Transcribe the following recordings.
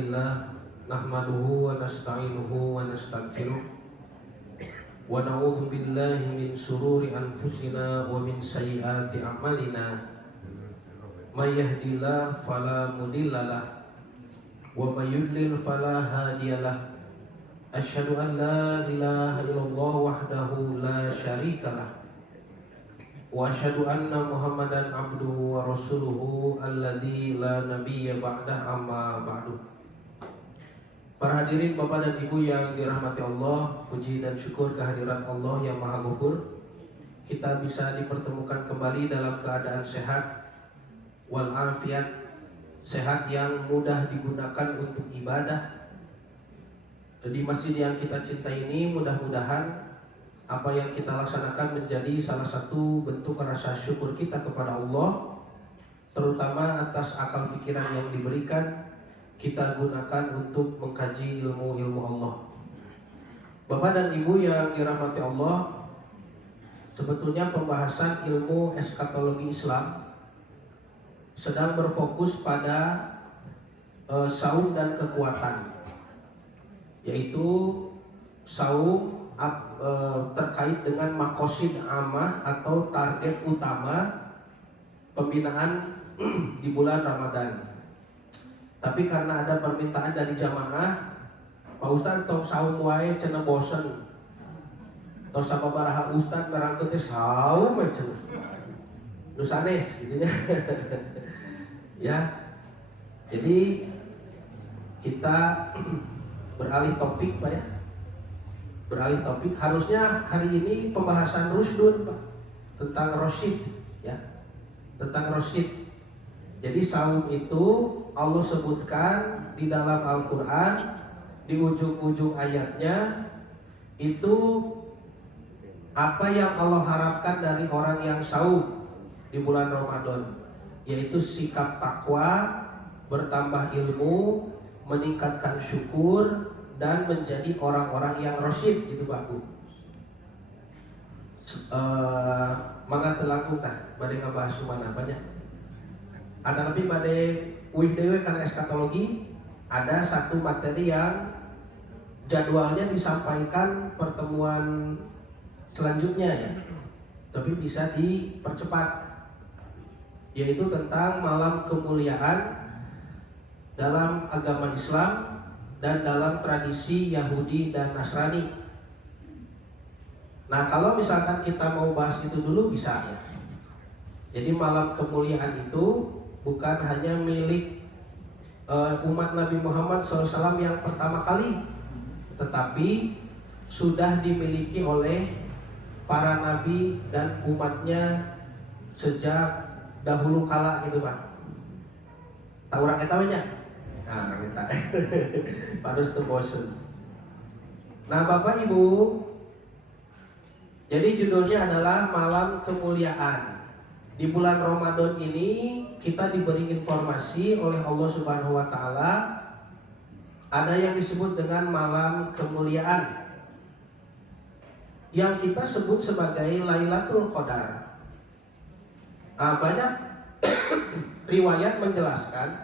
Alhamdulillah nahmaduhu wa nasta'inuhu wa nastaghfiruh wa na'udzu billahi min shururi anfusina wa min sayyiati a'malina may yahdihillahu fala mudhillalah wa may yudlil fala hadiyalah asyhadu an la ilaha illallah wahdahu la syarikalah wa asyhadu anna muhammadan abduhu wa rasuluhu alladzi la nabiyya ba'dah amma ba'du. Para hadirin Bapak dan Ibu yang dirahmati Allah, puji dan syukur kehadirat Allah yang Maha Ghafur. Kita bisa dipertemukan kembali dalam keadaan sehat walafiat, sehat yang mudah digunakan untuk ibadah. Di masjid yang kita cintai ini mudah-mudahan apa yang kita laksanakan menjadi salah satu bentuk rasa syukur kita kepada Allah, terutama atas akal pikiran yang diberikan kita gunakan untuk mengkaji ilmu-ilmu Allah. Bapak dan Ibu yang dirahmati Allah, sebetulnya pembahasan ilmu eskatologi Islam sedang berfokus pada saum dan kekuatan, yaitu saum terkait dengan maqasid amah atau target utama pembinaan di bulan Ramadan. Tapi karena ada permintaan dari jamaah, Pak Ustadz tong saum wae cenah bosen. Tos sababaraha Ustadz merangkeut teh saum we cenah. Nu sanes gitu ya. Ya. Jadi kita beralih topik Pak ya. Beralih topik, harusnya hari ini pembahasan rusdun Pak, tentang rosyid ya. Tentang rosyid. Jadi saum itu Allah sebutkan di dalam Al-Quran, di ujung-ujung ayatnya itu apa yang Allah harapkan dari orang yang saum di bulan Ramadan, yaitu sikap takwa, bertambah ilmu, meningkatkan syukur, dan menjadi orang-orang yang rasyid gitu Pak Bu. Mangga telangkung tah bade ngabahas mana apanya. Ada lebih pada uih dewe karena eskatologi, ada satu materi yang jadwalnya disampaikan pertemuan selanjutnya ya, tapi bisa dipercepat, yaitu tentang malam kemuliaan dalam agama Islam dan dalam tradisi Yahudi dan Nasrani. Nah kalau misalkan kita mau bahas itu dulu bisa ya. Jadi malam kemuliaan itu bukan hanya milik umat Nabi Muhammad SAW yang pertama kali, tetapi sudah dimiliki oleh para nabi dan umatnya sejak dahulu kala gitu Pak. Tahu orang eta nya? Nah, orang eta. Padus tuh bosen. Nah Bapak Ibu, jadi judulnya adalah malam kemuliaan. Di bulan Ramadan ini kita diberi informasi oleh Allah Subhanahu wa taala ada yang disebut dengan malam kemuliaan yang kita sebut sebagai Lailatul Qadar. Banyak riwayat menjelaskan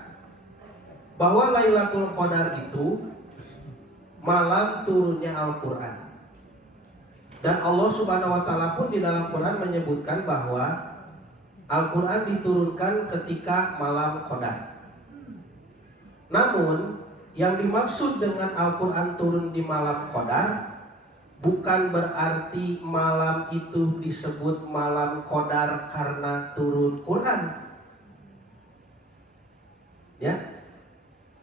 bahwa Lailatul Qadar itu malam turunnya Al-Qur'an. Dan Allah Subhanahu wa taala pun di dalam Quran menyebutkan bahwa Al-Quran diturunkan ketika malam Qadar. Namun yang dimaksud dengan Al-Quran turun di malam Qadar bukan berarti malam itu disebut malam Qadar karena turun Quran ya.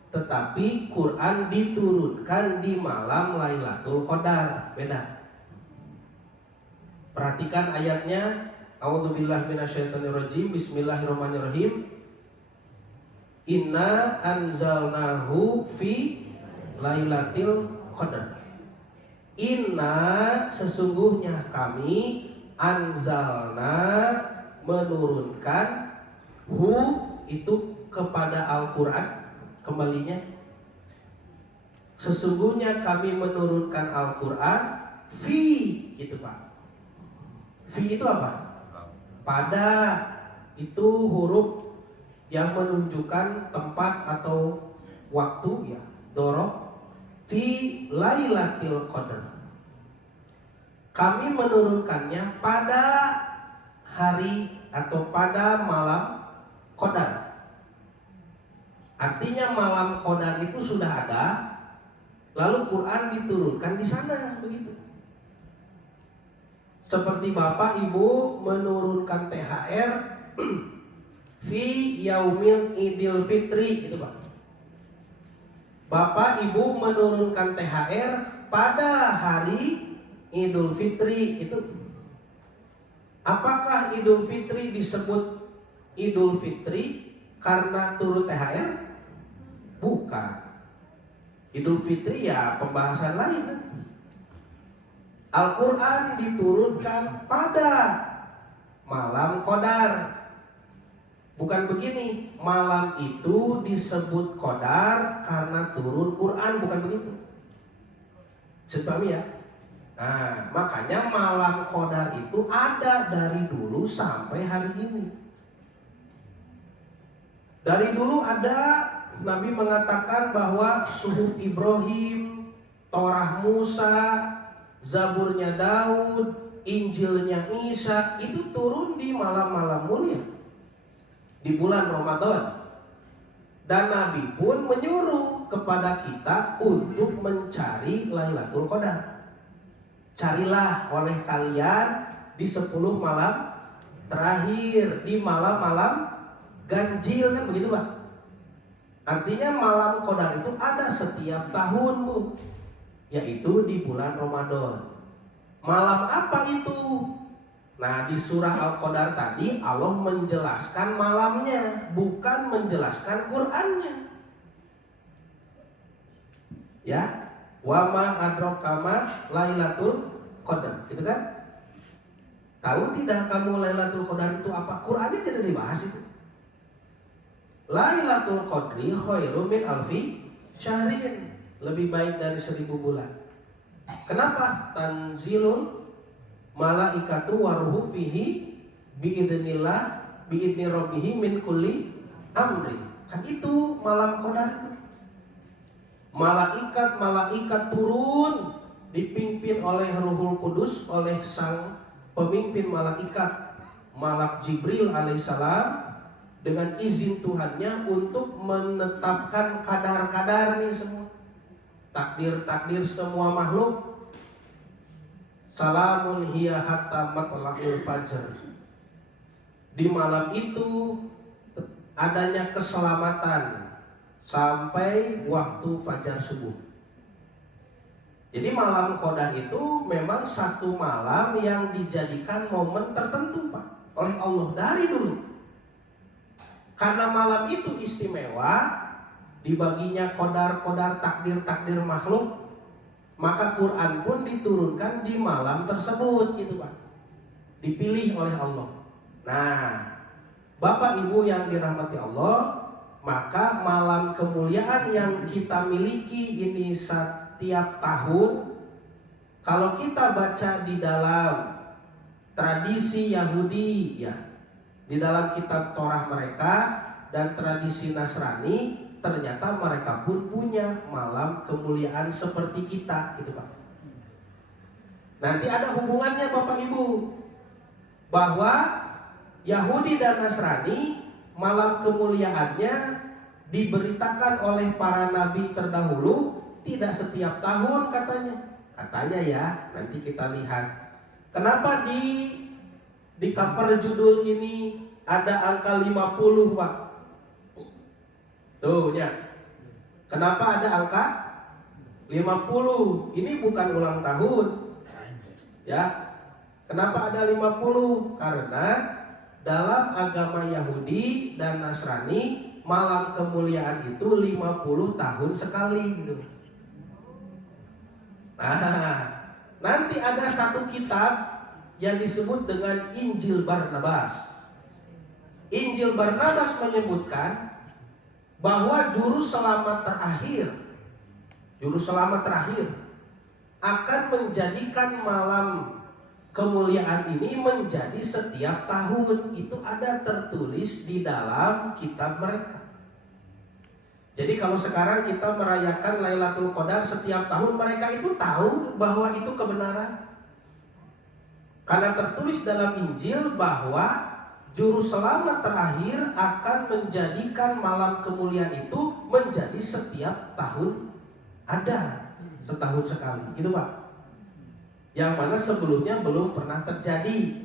Tetapi Quran diturunkan di malam Lailatul Qadar. Beda. Perhatikan ayatnya. A'udzubillahi minasyaitonirrajim. Bismillahirrahmanirrahim. Inna anzalnahu fi lailatil qadar. Inna sesungguhnya kami anzalna menurunkan hu itu kepada Al-Quran, kembalinya sesungguhnya kami menurunkan Al-Quran fi itu Pak. Fi itu apa? Pada itu huruf yang menunjukkan tempat atau waktu ya, dorob fi lailatul qadar. Kami menurunkannya pada hari atau pada malam qadar. Artinya malam qadar itu sudah ada, lalu Quran diturunkan di sana, begitu. Seperti Bapak Ibu menurunkan THR fi yaumil idul fitri, itu Pak. Bapak Ibu menurunkan THR pada hari Idul Fitri, itu. Apakah Idul Fitri disebut Idul Fitri karena turun THR? Bukan. Idul Fitri ya pembahasan lain. Al-Quran diturunkan pada malam qadar. Bukan begini, malam itu disebut qadar karena turun Quran, bukan begitu. Sepahami ya? Nah, makanya malam qadar itu ada dari dulu sampai hari ini. Dari dulu ada, Nabi mengatakan bahwa suhuf Ibrahim, Torah Musa, Zaburnya Daud, Injilnya Isa itu turun di malam-malam mulia, di bulan Ramadan. Dan Nabi pun menyuruh kepada kita untuk mencari Lailatul Qadar. Carilah oleh kalian di 10 malam terakhir, di malam-malam ganjil, kan begitu Pak. Artinya malam qadar itu ada setiap tahun Bu, yaitu di bulan Ramadan. Malam apa itu? Nah, di surah Al-Qadar tadi Allah menjelaskan malamnya, bukan menjelaskan Qur'annya. Ya, wa ma adraka ma Lailatul Qadar, gitu kan? Tahu tidak kamu Lailatul Qadar itu apa? Qur'annya tidak dibahas itu. Lailatul Qadri khairum min alfi syahrin, lebih baik dari 1000 bulan. Kenapa? Tanzilul malaikatu waruhu fihi biidznillah biidni rabbihi min kulli amri. Kan itu malam qadar itu. Malaikat turun dipimpin oleh Ruhul Kudus, oleh sang pemimpin malaikat, Malak Jibril alaihissalam, dengan izin Tuhannya untuk menetapkan kadar-kadar nih semua, takdir-takdir semua makhluk. Salamun hiya hatta matla'il fajr. Di malam itu adanya keselamatan sampai waktu fajar subuh. Jadi malam qadar itu memang satu malam yang dijadikan momen tertentu Pak oleh Allah dari dulu. Karena malam itu istimewa, dibaginya qadar-qadar, takdir-takdir makhluk, maka Quran pun diturunkan di malam tersebut gitu Pak. Dipilih oleh Allah. Nah, Bapak Ibu yang dirahmati Allah, maka malam kemuliaan yang kita miliki ini setiap tahun, kalau kita baca di dalam tradisi Yahudi ya, di dalam kitab Torah mereka dan tradisi Nasrani, ternyata mereka pun punya malam kemuliaan seperti kita gitu Pak. Nanti ada hubungannya Bapak Ibu, bahwa Yahudi dan Nasrani malam kemuliaannya diberitakan oleh para nabi terdahulu tidak setiap tahun katanya ya, nanti kita lihat. Kenapa di cover judul ini ada angka 50 Pak? Tuh ya. Kenapa ada angka 50? Ini bukan ulang tahun. Ya. Kenapa ada 50? Karena dalam agama Yahudi dan Nasrani malam kemuliaan itu 50 tahun sekali gitu. Nah, nanti ada satu kitab yang disebut dengan Injil Barnabas. Injil Barnabas menyebutkan bahwa juru selamat terakhir akan menjadikan malam kemuliaan ini menjadi setiap tahun. Itu ada tertulis di dalam kitab mereka. Jadi kalau sekarang kita merayakan Lailatul Qadar setiap tahun, mereka itu tahu bahwa itu kebenaran. Karena tertulis dalam Injil bahwa juru selamat terakhir akan menjadikan malam kemuliaan itu menjadi setiap tahun ada, setahun sekali, gitu Pak. Yang mana sebelumnya belum pernah terjadi.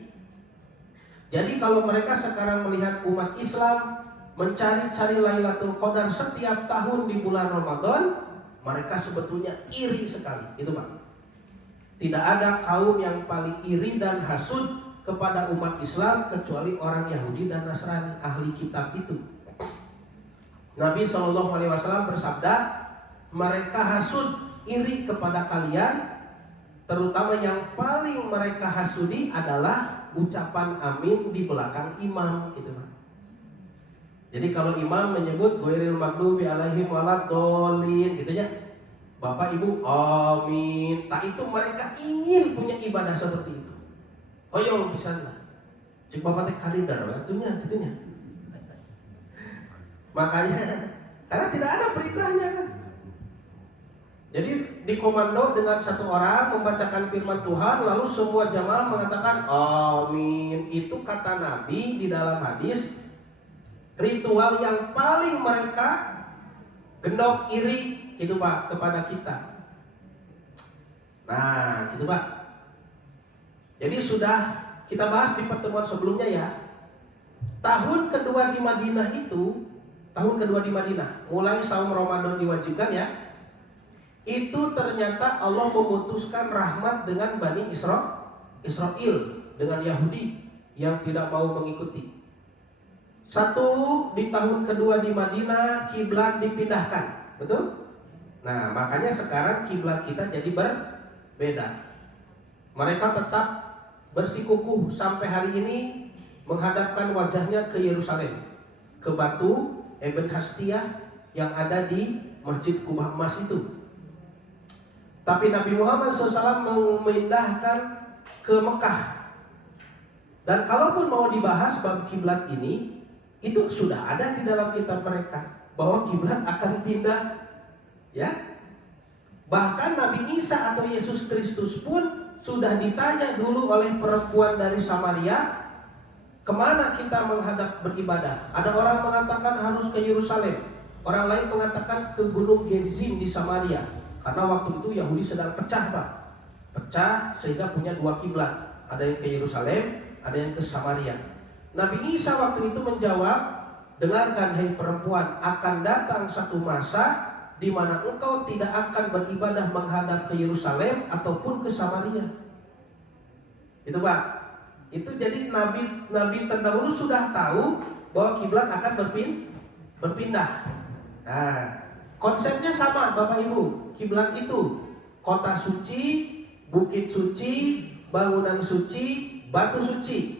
Jadi kalau mereka sekarang melihat umat Islam mencari-cari Lailatul Qadar setiap tahun di bulan Ramadan, mereka sebetulnya iri sekali, itu Pak. Tidak ada kaum yang paling iri dan hasud kepada umat Islam kecuali orang Yahudi dan Nasrani, ahli kitab itu. Nabi SAW bersabda, mereka hasud iri kepada kalian, terutama yang paling mereka hasudi adalah ucapan amin di belakang imam, gitu Pak. Jadi kalau imam menyebut ghairil maghdubi alaihim waladdallin, gitu ya, Bapak Ibu amin. Tak itu mereka ingin punya ibadah seperti itu. Oh iya pisan lah. Cik Bapak teh kalidar waktunya gitunya. Makanya karena tidak ada perintahnya kan. Jadi dikomando dengan satu orang membacakan firman Tuhan, lalu semua jamaah mengatakan amin. Itu kata Nabi di dalam hadis, ritual yang paling mereka gendok iri, gitu Pak, kepada kita. Nah, gitu Pak. Jadi sudah kita bahas di pertemuan sebelumnya ya. Tahun kedua di Madinah itu, mulai saum Ramadan diwajibkan ya. Itu ternyata Allah memutuskan rahmat dengan Bani Israel, dengan Yahudi yang tidak mau mengikuti. Satu, di tahun kedua di Madinah kiblat dipindahkan, betul? Nah, makanya sekarang kiblat kita jadi berbeda. Mereka tetap bersikukuh sampai hari ini menghadapkan wajahnya ke Yerusalem, ke batu Eben Hastiyah yang ada di Masjid Kubah Emas itu. Tapi Nabi Muhammad SAW memindahkan ke Mekah. Dan kalaupun mau dibahas bab kiblat ini, itu sudah ada di dalam kitab mereka bahwa kiblat akan pindah, ya. Bahkan Nabi Isa atau Yesus Kristus pun sudah ditanya dulu oleh perempuan dari Samaria, kemana kita menghadap beribadah? Ada orang mengatakan harus ke Yerusalem, orang lain mengatakan ke Gunung Gerizim di Samaria. Karena waktu itu Yahudi sedang pecah Pak. Pecah sehingga punya dua kiblat. Ada yang ke Yerusalem, ada yang ke Samaria. Nabi Isa waktu itu menjawab, dengarkan hai perempuan, akan datang satu masa di mana engkau tidak akan beribadah menghadap ke Yerusalem ataupun ke Samaria. Itu Pak. Itu jadi Nabi terdahulu sudah tahu bahwa kiblat akan berpindah. Nah, konsepnya sama Bapak Ibu. Kiblat itu kota suci, bukit suci, bangunan suci, batu suci.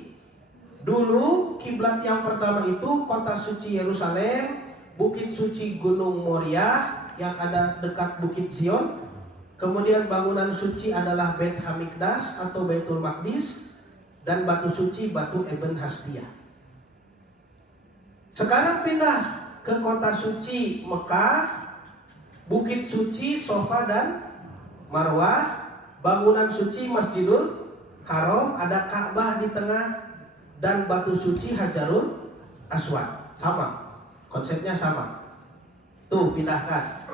Dulu kiblat yang pertama itu kota suci Yerusalem, bukit suci Gunung Moriah yang ada dekat Bukit Zion. Kemudian bangunan suci adalah Beit Hamikdash atau Baitul Maqdis, dan batu suci batu Eben Hastiyah. Sekarang pindah ke kota suci Mekah, bukit suci Sofa dan Marwah, bangunan suci Masjidul Haram, ada Ka'bah di tengah, dan batu suci Hajarul Aswad. Sama, konsepnya sama. Tuh pindahkan.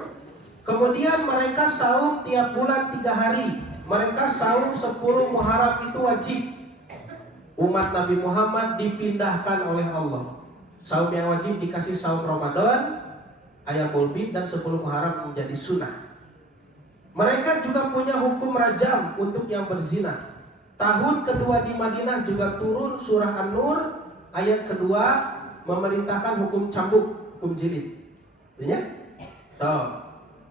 Kemudian mereka saum tiap bulan 3 hari. Mereka saum 10 Muharram itu wajib. Umat Nabi Muhammad dipindahkan oleh Allah. Saum yang wajib dikasih saum Ramadan, Ayamul Bid, dan 10 Muharram menjadi sunnah. Mereka juga punya hukum rajam untuk yang berzina. Tahun kedua di Madinah juga turun surah An-Nur ayat kedua memerintahkan hukum cambuk, hukum jilid. Ya?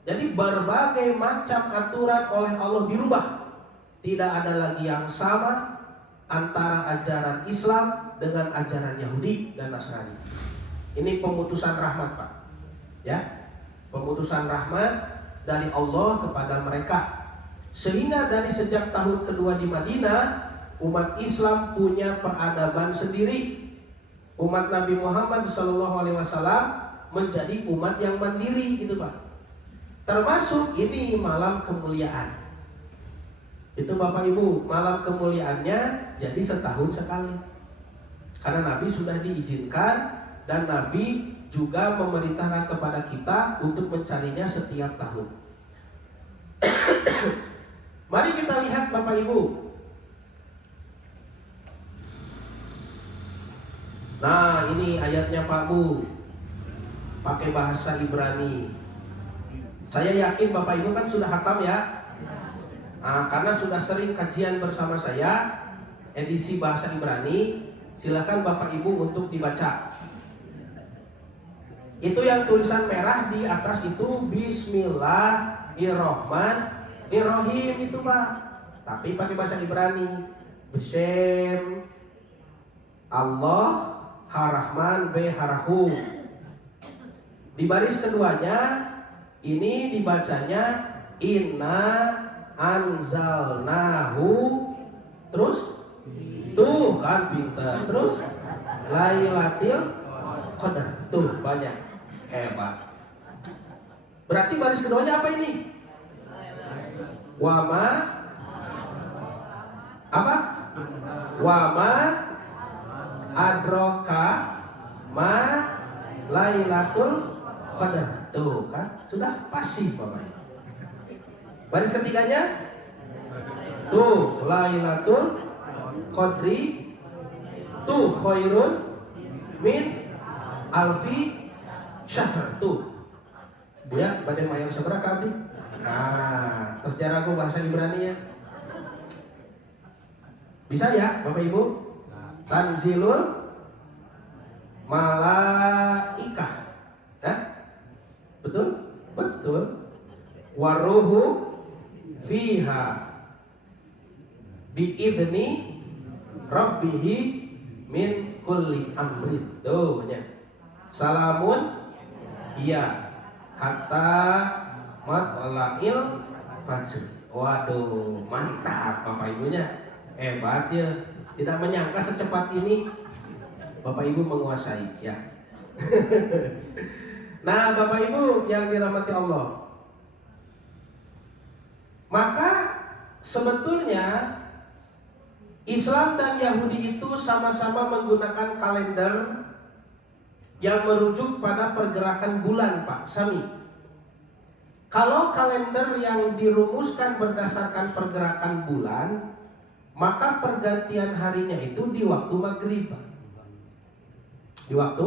Jadi berbagai macam aturan oleh Allah dirubah. Tidak ada lagi yang sama antara ajaran Islam dengan ajaran Yahudi dan Nasrani. Ini pemutusan rahmat Pak. Ya, pemutusan rahmat dari Allah kepada mereka. Sehingga dari sejak tahun kedua di Madinah, umat Islam punya peradaban sendiri. Umat Nabi Muhammad SAW menjadi umat yang mandiri gitu Pak. Termasuk ini malam kemuliaan. Itu Bapak Ibu, malam kemuliaannya jadi setahun sekali. Karena Nabi sudah diizinkan dan Nabi juga memerintahkan kepada kita untuk mencarinya setiap tahun. Mari kita lihat Bapak Ibu. Nah, ini ayatnya Pak Bu. Pakai bahasa Ibrani. Saya yakin Bapak Ibu kan sudah hatam ya. Nah, karena sudah sering kajian bersama saya edisi bahasa Ibrani, silakan Bapak Ibu untuk dibaca. Itu yang tulisan merah di atas itu Bismillahirrohmanirrohim itu Pak. Tapi pakai bahasa Ibrani. Besem Allah Harrahman Beharahum. Di baris keduanya ini dibacanya Inna anzalnahu, terus tuh kan pintar, terus Lailatul Qadar, tuh banyak, hebat. Berarti baris keduanya apa ini? Wama apa? Wama adroka ma Lailatul Qadar, tuh kan sudah pasti Bapak. Baris ketiganya tuh Lailatul Qadri tuh khairun min alfi syahr, tuh Bu ya, badai mayang seberapa kabdi. Nah, terus jaraku bahasa Ibrani ya. Bisa ya Bapak Ibu? Tanzilul malaikah. Nah, betul? Betul. Waruhu fiha biidni rabbihi min kulli amrin. Tuh banyak. Salamun iya hatta matla'il fajr. Waduh, mantap Bapak Ibunya. Hebat ya. Tidak menyangka secepat ini Bapak Ibu menguasai ya. Nah, Bapak Ibu yang dirahmati Allah. Maka sebetulnya Islam dan Yahudi itu sama-sama menggunakan kalender yang merujuk pada pergerakan bulan Pak Sami. Kalau kalender yang dirumuskan berdasarkan pergerakan bulan, maka pergantian harinya itu di waktu maghrib Pak. Di waktu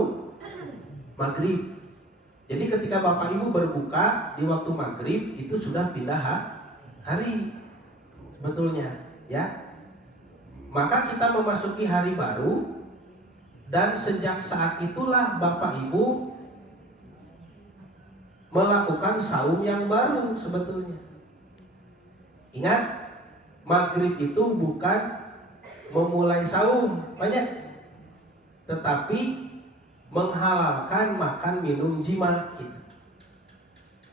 maghrib. Jadi ketika Bapak Ibu berbuka di waktu maghrib itu sudah pindah hari sebetulnya ya. Maka kita memasuki hari baru, dan sejak saat itulah Bapak Ibu melakukan saum yang baru sebetulnya. Ingat, maghrib itu bukan memulai saum banyak, tetapi menghalalkan makan minum jima gitu.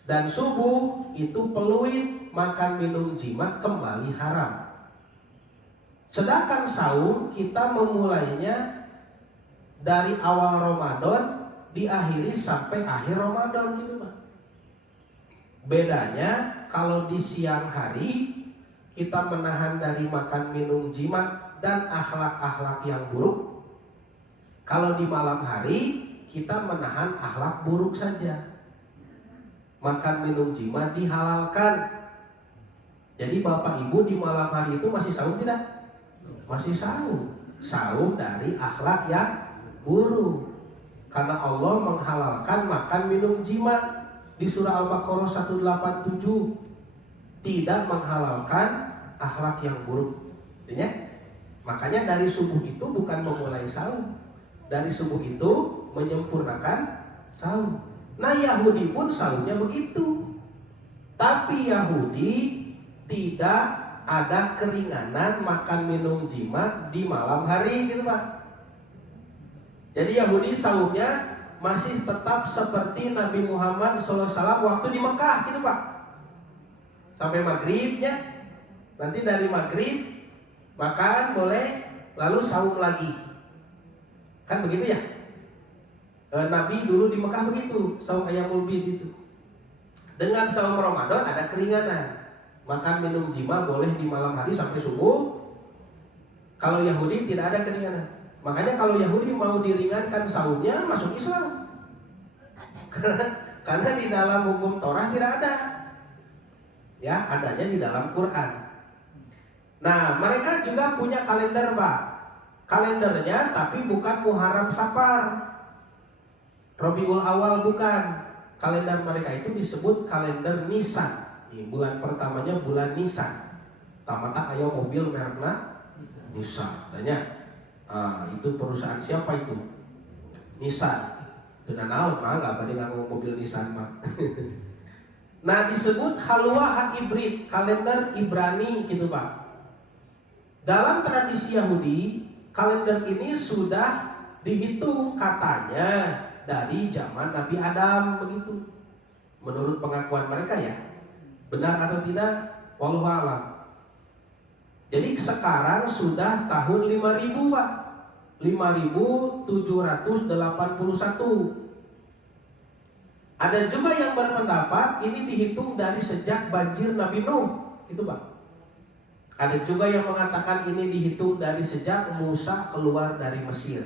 Dan subuh itu peluit makan minum jima kembali haram. Sedangkan saum kita memulainya dari awal Ramadan diakhiri sampai akhir Ramadan gitu Pak. Bedanya kalau di siang hari kita menahan dari makan minum jima dan akhlak-akhlak yang buruk. Kalau di malam hari kita menahan akhlak buruk saja. Makan minum jima dihalalkan. Jadi Bapak Ibu di malam hari itu masih saum tidak? Masih saum. Saum dari akhlak yang buruk. Karena Allah menghalalkan makan minum jima di surah Al-Baqarah 187. Tidak menghalalkan akhlak yang buruk. Artinya, makanya dari subuh itu bukan memulai saum. Dari subuh itu menyempurnakan saum. Nah, Yahudi pun saumnya begitu. Tapi Yahudi tidak ada keringanan makan minum jima di malam hari gitu Pak. Jadi Yahudi saumnya masih tetap seperti Nabi Muhammad SAW waktu di Mekah gitu Pak. Sampai maghribnya. Nanti dari maghrib makan boleh, lalu saum lagi. Kan begitu ya? Nabi dulu di Mekah begitu, saum Ayyamul Bid itu. Dengan saum Ramadan ada keringanan. Makan minum jima boleh di malam hari sampai subuh. Kalau Yahudi tidak ada keringanan. Makanya kalau Yahudi mau diringankan saumnya masuk Islam. Karena di dalam hukum Torah tidak ada. Ya, adanya di dalam Quran. Nah, mereka juga punya kalender, Pak. Kalendernya tapi bukan Muharram Safar, Rabiul Awal bukan. Kalender mereka itu disebut kalender Nisan. Bulan pertamanya bulan Nisan. Tamata ayo mobil mereknya Nisan. Tanya, itu perusahaan siapa itu? Nisan. Tidak naon mah, nggak pada nganggo mobil Nisan mah. Nah, disebut Halwa Hibrid, kalender Ibrani gitu Pak. Dalam tradisi Yahudi, kalender ini sudah dihitung katanya dari zaman Nabi Adam begitu. Menurut pengakuan mereka ya. Benar atau tidak? Wallahu a'lam. Jadi sekarang sudah tahun 5000 Pak. 5781. Ada juga yang berpendapat ini dihitung dari sejak banjir Nabi Nuh, gitu Pak. Ada juga yang mengatakan ini dihitung dari sejak Musa keluar dari Mesir.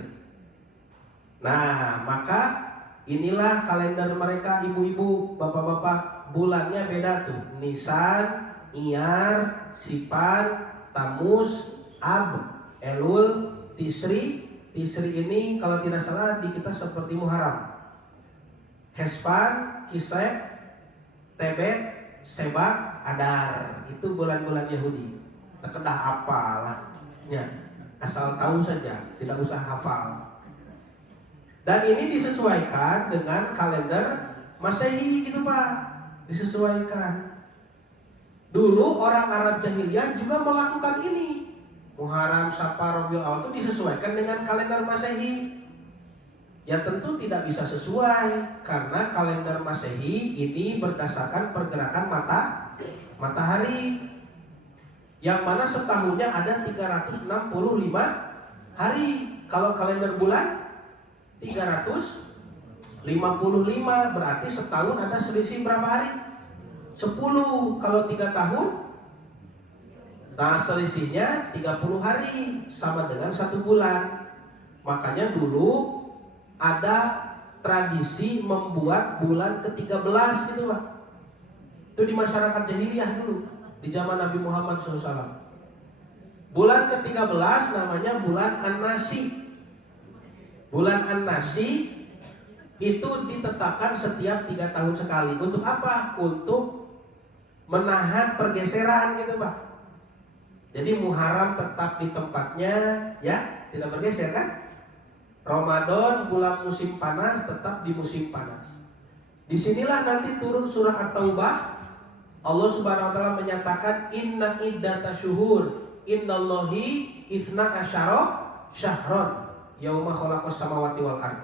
Nah, maka inilah kalender mereka ibu-ibu, bapak-bapak. Bulannya beda tuh. Nisan, Iyar, Sipan, Tamuz, Ab, Elul, Tisri. Tisri ini kalau tidak salah di kita seperti Muharram. Hespan, Kislev, Tebet, Sebat, Adar. Itu bulan-bulan Yahudi. Terkedah apalah ya, asal tahu saja, tidak usah hafal. Dan ini disesuaikan dengan kalender Masehi gitu Pak. Disesuaikan. Dulu orang Arab jahiliyah juga melakukan ini. Muharram, Safar, Rabiul Awal itu disesuaikan dengan kalender Masehi. Ya tentu tidak bisa sesuai karena kalender Masehi ini berdasarkan pergerakan matahari. Yang mana setahunnya ada 365 hari. Kalau kalender bulan 355, berarti setahun ada selisih berapa hari? 10. Kalau 3 tahun, nah selisihnya 30 hari, sama dengan 1 bulan. Makanya dulu ada tradisi membuat bulan ke-13 gitu Pak. Itu di masyarakat jahiliyah dulu, di zaman Nabi Muhammad SAW. Bulan ke-13 namanya bulan An-Nasi. Bulan An-Nasi itu ditetapkan setiap 3 tahun sekali. Untuk apa? Untuk menahan pergeseran gitu Pak. Jadi Muharram tetap di tempatnya ya, tidak bergeser kan? Ramadan bulan musim panas tetap di musim panas. Disinilah nanti turun surah At-Taubah. Allah Subhanahu Wa Taala menyatakan Inna iddata syuhur innallahi isna asyara syahron yauma khalaqas samawati wal ard.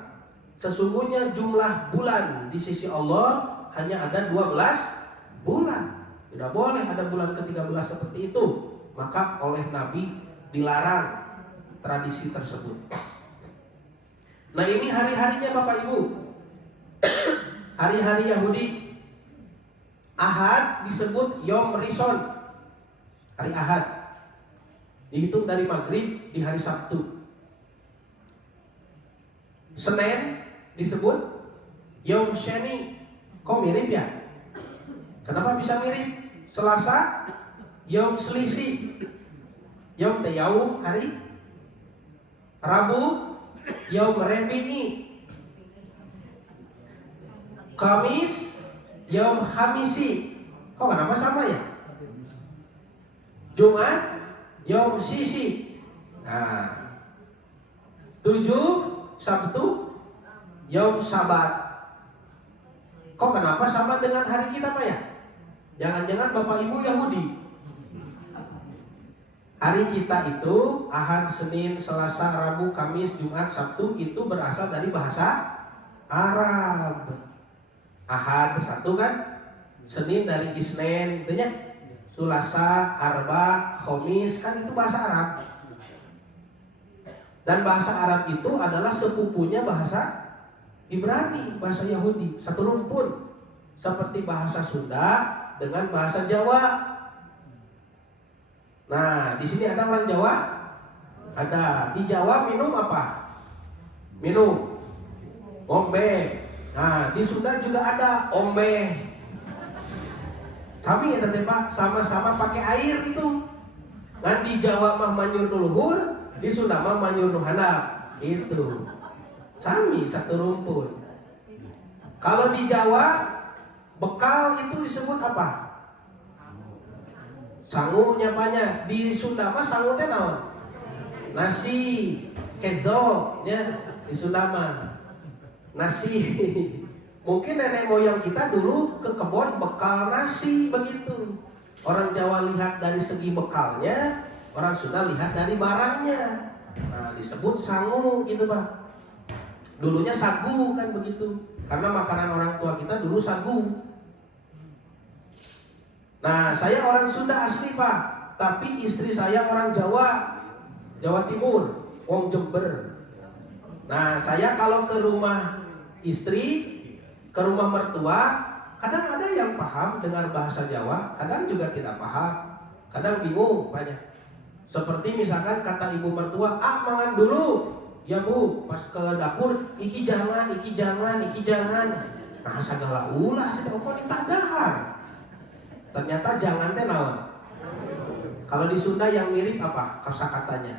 Sesungguhnya jumlah bulan di sisi Allah hanya ada 12 bulan. Tidak boleh ada bulan ke-13 seperti itu. Maka oleh Nabi dilarang tradisi tersebut. Nah ini hari-harinya Bapak Ibu. Hari-hari Yahudi. Ahad disebut Yom Rishon, hari Ahad. Dihitung dari maghrib di hari Sabtu. Senin disebut Yom Sheni. Kok mirip ya? Kenapa bisa mirip? Selasa Yom Selisi. Yom Teyaum hari Rabu Yom Rebi'i. Kamis Yom Hamisi. Kok kenapa sama ya? Jumat Yom Sisi. Nah 7 Sabtu Yom Sabat. Kok kenapa sama dengan hari kita Pak ya? Jangan-jangan Bapak Ibu Yahudi. Hari kita itu Ahad, Senin, Selasa, Rabu, Kamis, Jumat, Sabtu itu berasal dari bahasa Arab. Ahad satu kan, Senin dari Isnin, gitu ya. Selasa, Arba, Khamis kan itu bahasa Arab. Dan bahasa Arab itu adalah sepupunya bahasa Ibrani, bahasa Yahudi, satu rumpun. Seperti bahasa Sunda dengan bahasa Jawa. Nah, di sini ada orang Jawa? Ada. Di Jawa minum apa? Minum. Ombe. Nah, di Sunda juga ada ombe. Sami ya tante Pak, sama-sama pakai air itu. Kan di Jawa mah manyur nu luhur, di Sunda mah manyur nu handap. Gitu. Sami satu rumpun. Kalau di Jawa bekal itu disebut apa? Sangu nyapanya. Di Sunda mah sangu teh naon? Nasi, kezo nya di Sunda mah. Nasi. Mungkin nenek moyang kita dulu ke kebun bekal nasi begitu. Orang Jawa lihat dari segi bekalnya, orang Sunda lihat dari barangnya. Nah, disebut sangu gitu Pak. Dulunya sagu kan begitu. Karena makanan orang tua kita dulu sagu. Nah, saya orang Sunda asli Pak, tapi istri saya orang Jawa, Jawa Timur, wong Jember. Nah, saya kalau ke rumah istri, ke rumah mertua, kadang ada yang paham dengar bahasa Jawa, kadang juga tidak paham, kadang bingung banyak. Seperti misalkan kata ibu mertua, mangan dulu. Ya Bu, pas ke dapur, iki jangan, iki jangan, iki jangan. Nah, segala ulah sih kok ditadahar. Ternyata jangan teh naon. Kalau di Sunda yang mirip apa kosakatanya?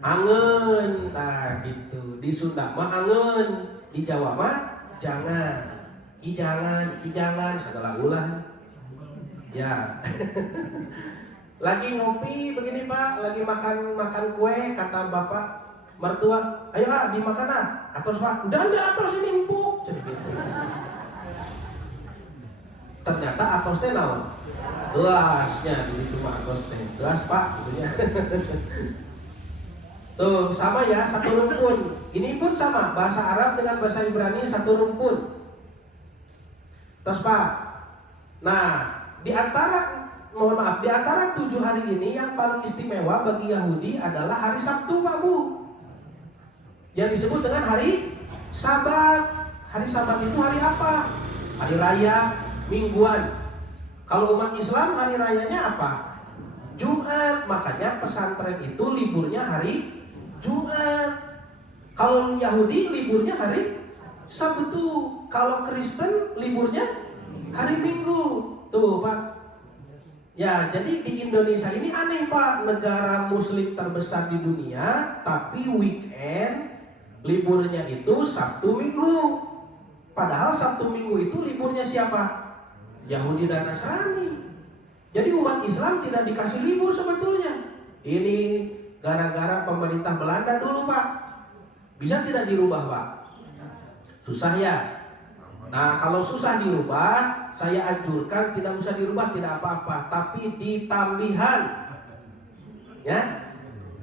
Angen, nah gitu. Di Sunda mah angen, di Jawa mah jangan. Iki jangan, segala ulah. Ya. Lagi ngopi begini Pak, lagi makan kue, kata bapak mertua, ayo dimakan atos Pak. Udah atos ini empuk. Jadi gitu. Ternyata atos teh naon? Gelasnya gitu Pak, atos teh. Gelas Pak gitunya. Tuh sama ya, satu rumpun. Ini pun sama, bahasa Arab dengan bahasa Ibrani satu rumpun. Terus Pak. Nah, di antara 7 hari ini yang paling istimewa bagi Yahudi adalah hari Sabtu Pak Bu. Yang disebut dengan hari Sabat. Hari Sabat itu hari apa? Hari raya mingguan. Kalau umat Islam hari rayanya apa? Jumat. Makanya pesantren itu liburnya hari Jumat. Kalau Yahudi liburnya hari Sabtu. Kalau Kristen liburnya hari Minggu. Tuh Pak. Ya, jadi di Indonesia ini aneh Pak, negara muslim terbesar di dunia, tapi weekend liburnya itu Sabtu Minggu. Padahal Sabtu Minggu itu liburnya siapa? Yahudi dan Nasrani. Jadi umat Islam tidak dikasih libur sebetulnya. Ini gara-gara pemerintah Belanda dulu Pak. Bisa tidak dirubah Pak? Susah ya. Nah, kalau susah dirubah, saya anjurkan tidak usah dirubah, tidak apa-apa, tapi ditambihan. Ya.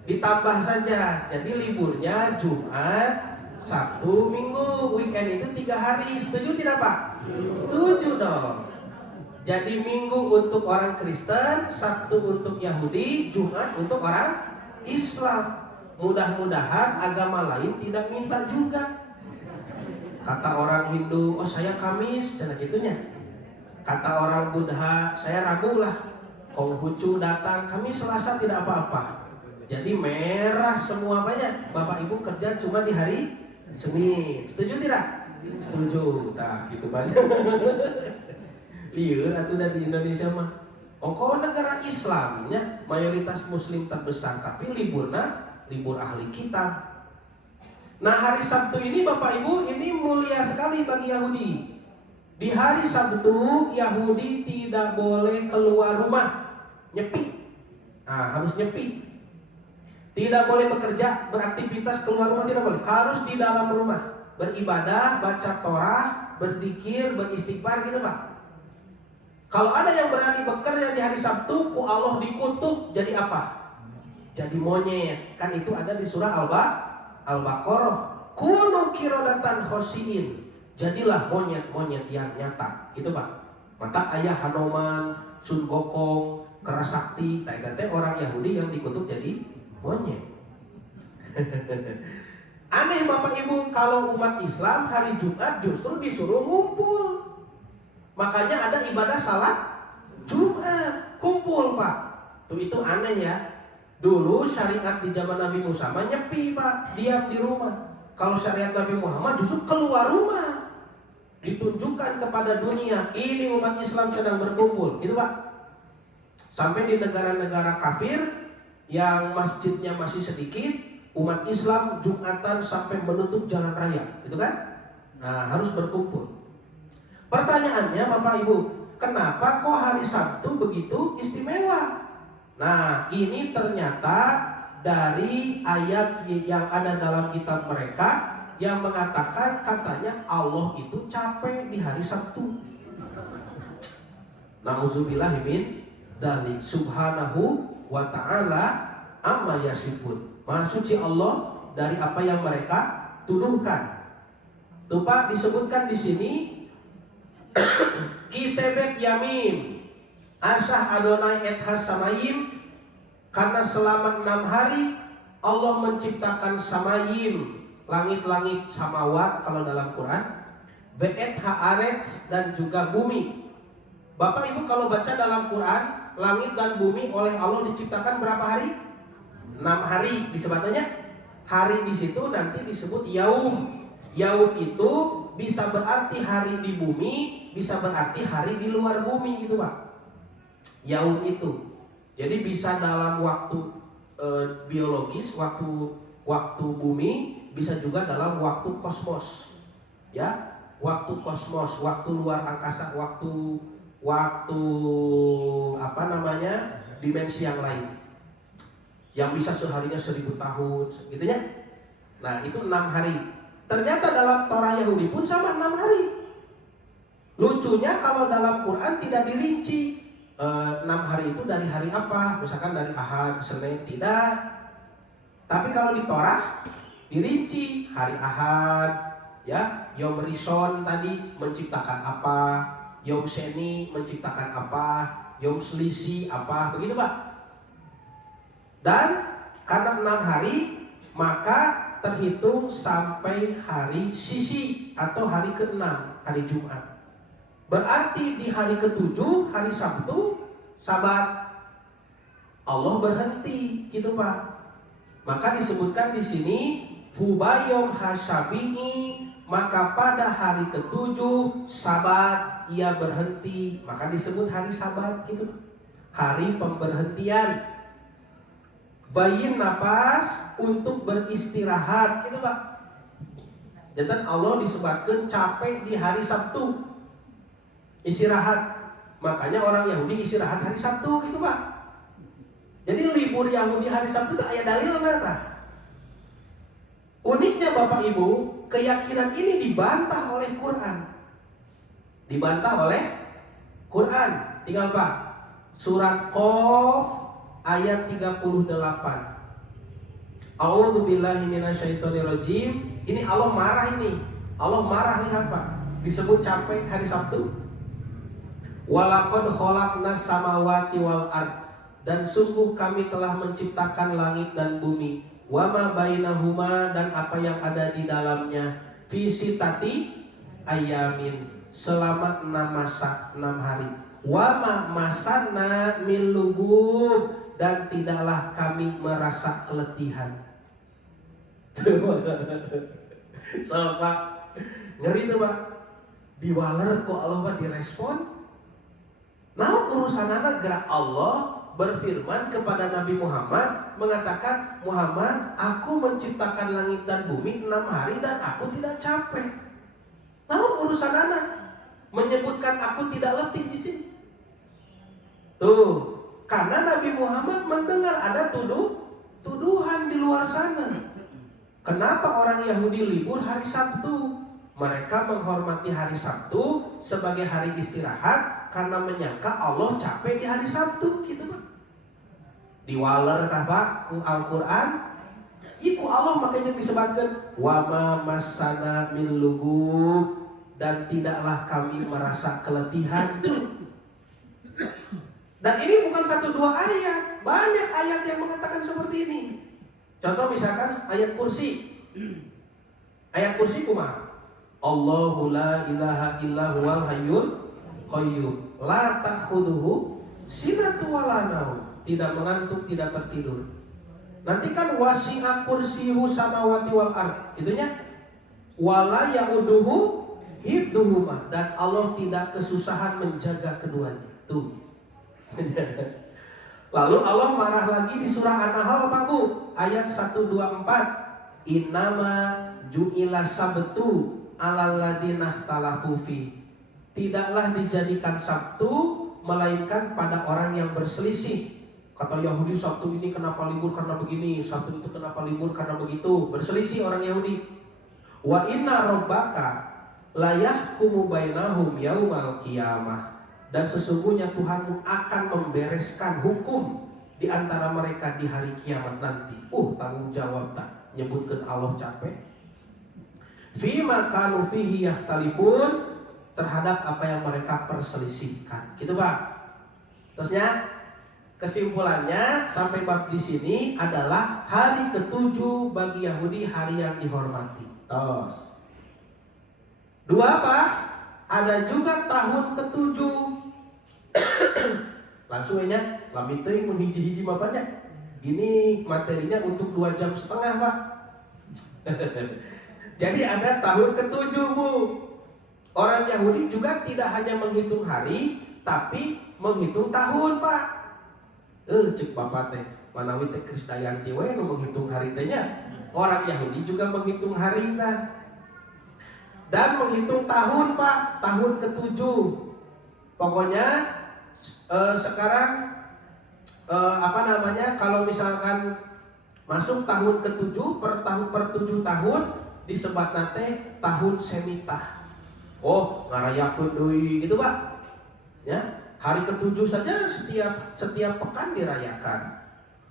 Ditambah saja. Jadi liburnya Jumat, Sabtu, Minggu. Weekend itu 3 hari. Setuju tidak Pak? Setuju dong. Jadi Minggu untuk orang Kristen, Sabtu untuk Yahudi, Jumat untuk orang Islam. Mudah-mudahan agama lain tidak minta juga. Kata orang Hindu, oh saya Kamis, jangan gitunya. Kata orang Buddha, saya Rabu lah. Konghucu datang, kami Selasa tidak apa-apa. Jadi merah semua banyak. Bapak Ibu kerja cuma di hari Senin. Setuju tidak? Setuju. Nah, gitu banyak. Liur atuh di Indonesia mah. Kok negara Islamnya mayoritas Muslim terbesar, tapi liburna libur ahli kitab. Nah, hari Sabtu ini Bapak Ibu ini mulia sekali bagi Yahudi. Di hari Sabtu Yahudi tidak boleh keluar rumah, nyepi. Nah, harus nyepi. Tidak boleh bekerja, beraktivitas keluar rumah tidak boleh. Harus di dalam rumah, beribadah, baca Torah, berzikir, beristighfar gitu Pak. Kalau ada yang berani bekerja di hari Sabtu, ku Allah dikutuk jadi apa? Jadi monyet. Kan itu ada di surah Al-Baqarah. Kunu kirodatan khosiin. Jadilah monyet-monyet yang nyata. Gitu Pak. Mata ayah Hanoman, Sun Gokong, Kerasakti, tete orang Yahudi yang dikutuk jadi monyet. Aneh Bapak Ibu, kalau umat Islam hari Jumat justru disuruh ngumpul. Makanya ada ibadah salat Jumat, kumpul Pak. Itu aneh ya. Dulu syariat di zaman Nabi Musa nyepi Pak, diam di rumah. Kalau syariat Nabi Muhammad justru keluar rumah, ditunjukkan kepada dunia, ini umat Islam sedang berkumpul, gitu Pak. Sampai di negara-negara kafir yang masjidnya masih sedikit, umat Islam Jumatan sampai menutup jalan raya, gitu kan? Nah, harus berkumpul. Pertanyaannya Bapak Ibu, kenapa kok hari Sabtu begitu istimewa? Nah, ini ternyata dari ayat yang ada dalam kitab mereka yang mengatakan katanya Allah itu capek di hari Sabtu. Nauzubillahi min dzalik, subhanahu wa ta'ala amma yasifun. Maha suci Allah dari apa yang mereka tuduhkan. Tuh Pak, disebutkan di sini Kisebet Yamim Asah Adonai et Hasamayim, karena selama 6 hari Allah menciptakan samayim, langit-langit samawat kalau dalam Quran, ve'et haaretz, dan juga bumi. Bapak Ibu kalau baca dalam Quran, langit dan bumi oleh Allah diciptakan berapa hari? 6 hari disebutnya. Hari di situ nanti disebut yaum. Yaum itu bisa berarti hari di bumi, bisa berarti hari di luar bumi gitu Pak. Yaum itu. Jadi bisa dalam waktu biologis, waktu bumi, bisa juga dalam waktu kosmos. Ya, waktu kosmos, waktu luar angkasa, waktu dimensi yang lain. Yang bisa seharinya 1000 tahun, gitu ya. Nah, itu 6 hari. Ternyata dalam Torah Yahudi pun sama 6 hari. Lucunya kalau dalam Quran tidak dirinci 6 hari itu dari hari apa, misalkan dari Ahad, Senin, tidak. Tapi kalau di Torah dirinci hari Ahad, ya, Yom Rishon tadi menciptakan apa, Yom Sheni menciptakan apa, Yom Selisi apa, begitu Pak. Dan karena 6 hari maka terhitung sampai hari Sisi atau hari ke-6, hari Jumat. Berarti di hari ke-7, hari Sabtu, Sabat, Allah berhenti, gitu Pak. Maka disebutkan di sini Fubayom Hasyabi'i, maka pada hari ke-7 Sabat ia berhenti, maka disebut hari Sabat, gitu. Hari pemberhentian. Bayin napas untuk beristirahat, gitu Pak. Dan Allah disebutkan capek di hari Sabtu, istirahat. Makanya orang Yahudi istirahat hari Sabtu, gitu Pak. Jadi libur Yahudi hari Sabtu itu ada dalil nggak? Uniknya Bapak Ibu, keyakinan ini dibantah oleh Quran. Dibantah oleh Quran. Tinggal Pak, surat Qaf ayat 38. A'udzubillahi minasyaitonirrajim. Ini Allah marah ini. Allah marah, lihat Pak. Disebut capek hari Sabtu. Walaqad khalaqnas samawati wal ard, dan sungguh kami telah menciptakan langit dan bumi, wama bainahuma, dan apa yang ada di dalamnya, fi sitati ayamin, selama 6 hari, wama masana min lugub, dan tidaklah kami merasa keletihan. So Pak, ngeri tuh Pak. Diwaler kok Allah Pak direspon. Nah, urusan anak gerak Allah berfirman kepada Nabi Muhammad, mengatakan, Muhammad, aku menciptakan langit dan bumi 6 hari dan aku tidak capek. Nah, urusan anak menyebutkan aku tidak letih di sini. Tuh, karena Nabi Muhammad mendengar ada tuduhan di luar sana. Kenapa orang Yahudi libur hari Sabtu? Mereka menghormati hari Sabtu sebagai hari istirahat karena menyangka Allah capek di hari Sabtu, gitu Pak. Diwaler tah Pak ku Al-Qur'an. Iku Allah makanya disebutkan wama masana min lugub, dan tidaklah kami merasa keletihan. Dan ini bukan 1-2 ayat, banyak ayat yang mengatakan seperti ini. Contoh misalkan ayat kursi. Ayat kursi kumaha? Allahu la ilaha illa huwal hayyul qayyum la ta'khudhuhu sinatun wala naum. Tidak mengantuk, tidak tertidur. Nanti kan wasi'a kursiyuhu samawati wal ard, gitunya. Wala ya'uduhu hifdhuhuma, dan Allah tidak kesusahan menjaga keduanya. Tuh. Lalu Allah marah lagi di surah An-Nahl, Pak Bu, ayat 124. Innama ju'ila sabtu alal ladina ikhtalafu fi. Tidaklah dijadikan Sabtu melainkan pada orang yang berselisih. Kata Yahudi, Sabtu ini kenapa libur karena begini, Sabtu itu kenapa libur karena begitu. Berselisih orang Yahudi. Wa inna rabbaka la yahkumu bainahum yaumal qiyamah. Dan sesungguhnya Tuhanmu akan membereskan hukum di antara mereka di hari kiamat nanti. Tanggung jawab tak nyebutkan Allah capek. Fima kanu fihi yakhtalifun, terhadap apa yang mereka perselisihkan. Gitu Pak. Terusnya kesimpulannya sampai bab di sini adalah hari ketujuh bagi Yahudi hari yang dihormati. Terus. Dua apa? Ada juga tahun ketujuh. Langsung aja lami teuing mun hiji-hiji bapaknya. Ini materinya untuk 2,5 jam Pak. Jadi ada tahun ketujuh Bu. Orang Yahudi juga tidak hanya menghitung hari, tapi menghitung tahun Pak. Cek bapak teh, manawi teh Krisdayanti we nu menghitung hari tehnya. Orang Yahudi juga menghitung hari nah. Dan menghitung tahun Pak, tahun ketujuh. Pokoknya sekarang kalau misalkan masuk tahun ketujuh per 7 tahun disebat nate tahun semitah. Ngarayakeun deui gitu Pak. Ya, hari ketujuh saja setiap pekan dirayakan.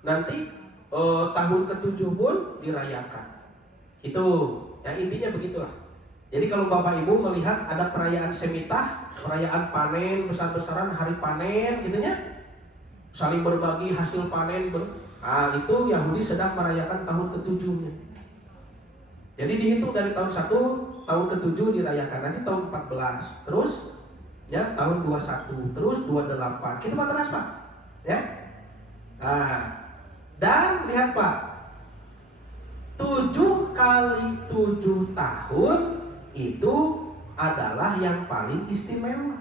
Nanti tahun ketujuh pun dirayakan. Itu ya intinya begitulah. Jadi kalau Bapak Ibu melihat ada perayaan semitah, perayaan panen besar-besaran, hari panen gitunya, saling berbagi hasil panen, itu Yahudi sedang merayakan tahun ketujuhnya. Jadi dihitung dari tahun 1, tahun ke-7 dirayakan, nanti tahun 14, terus ya tahun 21, terus 28. Kita Pak terus Pak. Ya. Dan lihat Pak. 7 kali 7 tahun itu adalah yang paling istimewa.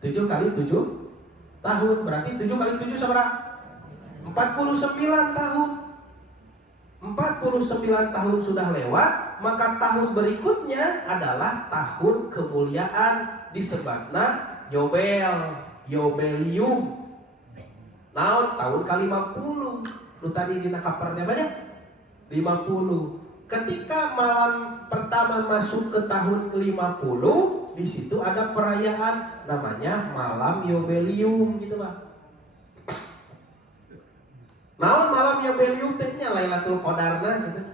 7 kali 7 tahun berarti 7 kali 7 berapa? 49 tahun. 49 tahun sudah lewat, maka tahun berikutnya adalah tahun kemuliaan disebutna Yobelium. Tahun ke-50. Lu tadi di nakaparnya banyak? 50. Ketika malam pertama masuk ke tahun ke-50, di situ ada perayaan namanya malam Yobelium gitu Pak. Malam Yobelium tehnya Lailatul Qadarna gitu.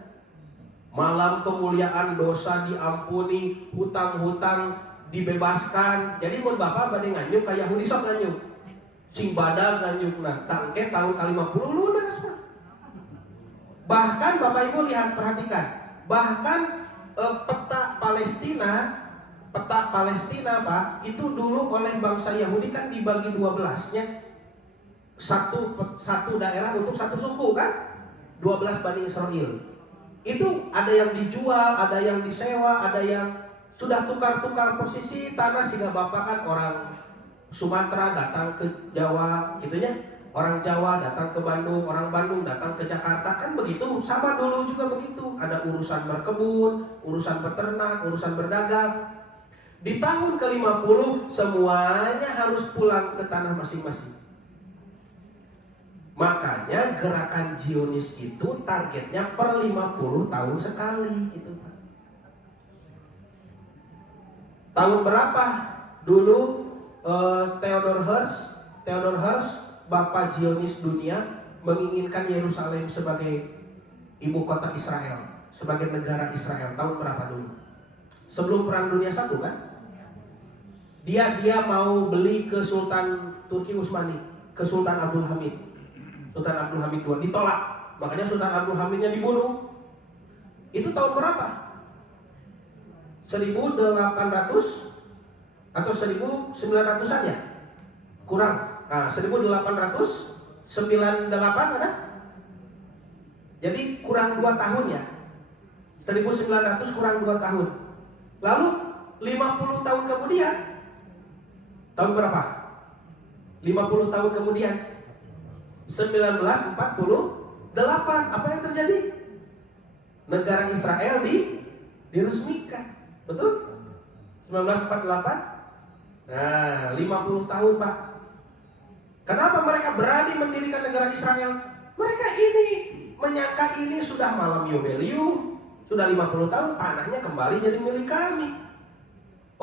Malam kemuliaan, dosa diampuni, hutang-hutang dibebaskan. Jadi mun Bapak bade nganyuk ka Yahudi sok nganyuk. Cing badag nganyuk nah tangke tahun ke-50 lunas Pak. Bahkan Bapak Ibu lihat perhatikan, bahkan peta Palestina Pak, itu dulu oleh bangsa Yahudi kan dibagi 12-nya. Satu daerah untuk satu suku kan, 12 Bani Israel. Itu ada yang dijual, ada yang disewa, ada yang sudah tukar-tukar posisi tanah sehingga Bapak kan orang Sumatera datang ke Jawa gitunya, orang Jawa datang ke Bandung, orang Bandung datang ke Jakarta kan begitu. Sama dulu juga begitu, ada urusan berkebun, urusan peternak, urusan berdagang. Di tahun ke-50 semuanya harus pulang ke tanah masing-masing. Makanya gerakan Zionis itu targetnya per 50 tahun sekali gitu Pak. Tahun berapa? Dulu Theodor Herz, Bapak Zionis dunia, menginginkan Yerusalem sebagai ibu kota Israel, sebagai negara Israel. Tahun berapa dulu? Sebelum Perang Dunia I kan? Dia mau beli ke Sultan Turki Utsmani, ke Sultan Abdul Hamid. Sultan Abdul Hamid II ditolak, makanya Sultan Abdul Hamidnya dibunuh. Itu tahun berapa? 1800 atau 1900-an ya? Kurang. Nah, 1898 ada? Jadi kurang 2 tahun ya. 1900 kurang 2 tahun. Lalu 50 tahun kemudian, tahun berapa? 50 tahun kemudian 1948. Apa yang terjadi? Negara Israel diresmikan. Betul? 1948. Nah, 50 tahun Pak. Kenapa mereka berani mendirikan negara Israel? Mereka ini menyangka ini sudah malam yubelium, sudah 50 tahun tanahnya kembali jadi milik kami.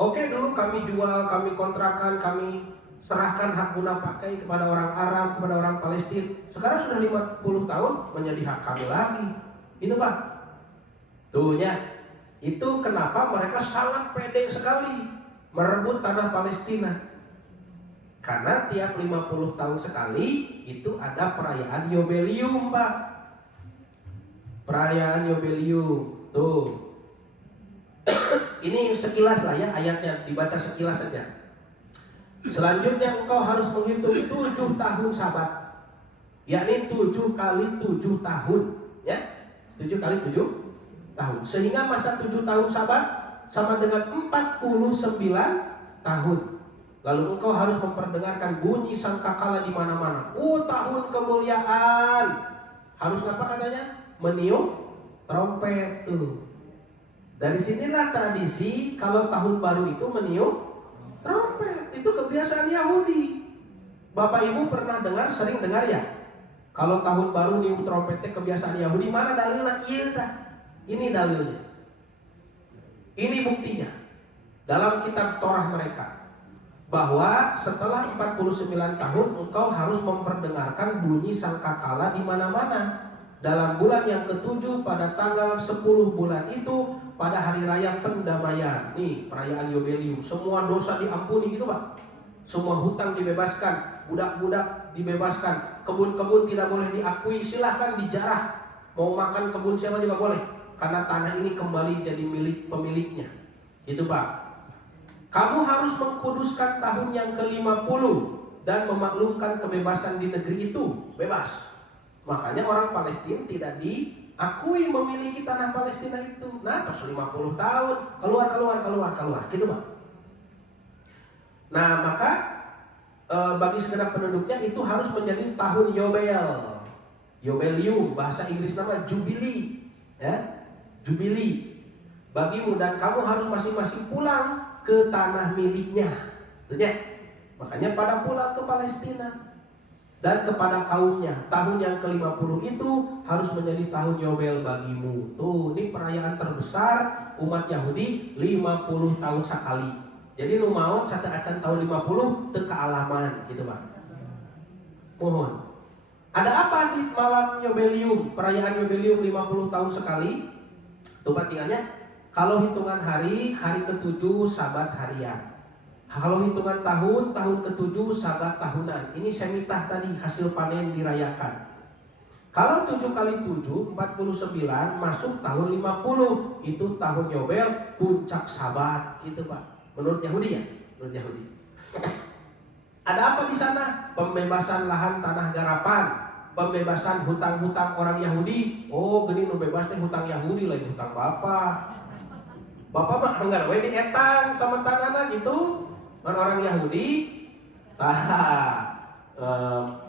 Oke, dulu kami jual, kami kontrakan, kami serahkan hak guna pakai kepada orang Arab, kepada orang Palestina. Sekarang sudah 50 tahun menjadi hak kami lagi. Itu Pak. Tuhnya. Itu kenapa mereka sangat pede sekali merebut tanah Palestina. Karena tiap 50 tahun sekali itu ada perayaan yubelium Pak. Perayaan yubelium. Tuh. Ini sekilas lah ya ayatnya, dibaca sekilas saja. Selanjutnya engkau harus menghitung 7 tahun Sabat. Yakni 7 kali 7 tahun, ya. 7 kali 7 tahun. Sehingga masa 7 tahun Sabat sama dengan 49 tahun. Lalu engkau harus memperdengarkan bunyi sangkakala di mana-mana. Oh, tahun kemuliaan. Harus apa katanya? Meniup trompet tuh. Dari sinilah tradisi kalau tahun baru itu meniup trompet. Itu kebiasaan Yahudi. Bapak Ibu pernah dengar, sering dengar ya? Kalau tahun baru niup trompetnya kebiasaan Yahudi. Mana dalilnya? Iya dah. Ini dalilnya. Ini buktinya dalam kitab Torah mereka bahwa setelah 49 tahun engkau harus memperdengarkan bunyi sangkakala di mana-mana. Dalam bulan yang ke-7 pada tanggal 10 bulan itu pada hari raya pendamaian. Nih perayaan yubelium, semua dosa diampuni gitu Pak. Semua hutang dibebaskan, budak-budak dibebaskan, kebun-kebun tidak boleh diakui, silahkan dijarah. Mau makan kebun siapa juga boleh. Karena tanah ini kembali jadi milik pemiliknya. Itu Pak. Kamu harus mengkuduskan tahun yang ke-50 dan memaklumkan kebebasan di negeri itu. Bebas. Makanya orang Palestina tidak diakui memiliki tanah Palestina itu. Nah, terus 50 tahun keluar. Gitu Pak. Nah, maka bagi segenap penduduknya itu harus menjadi tahun Yobel. Yobelium, bahasa Inggris nama Jubilee. Ya. Jubili bagimu dan kamu harus masing-masing pulang ke tanah miliknya. Tentunya. Makanya pada pulang ke Palestina dan kepada kaumnya. Tahun yang ke-50 itu harus menjadi tahun Yobel bagimu. Tuh, ini perayaan terbesar umat Yahudi 50 tahun sekali. Jadi nu maot satu acan tahun 50 teu kealaman gitu Pak. Mohon. Ada apa di malam Yobelium, perayaan Yobelium 50 tahun sekali? Tuh tinggalnya kalau hitungan hari ke-7 Sabat harian. Kalau hitungan tahun ke-7 Sabat tahunan. Ini semitah tadi hasil panen dirayakan. Kalau 7 kali 7 49 masuk tahun 50. Itu tahun Yobel puncak Sabat gitu Pak. Menurut Yahudi ya? Menurut Yahudi. Ada apa di sana? Pembebasan lahan tanah garapan. Pembebasan hutang-hutang orang Yahudi. Oh, gini nu bebas teh hutang Yahudi lain hutang Bapak. Bapak mah anggar we dietang sama tanahna gitu. Kan orang Yahudi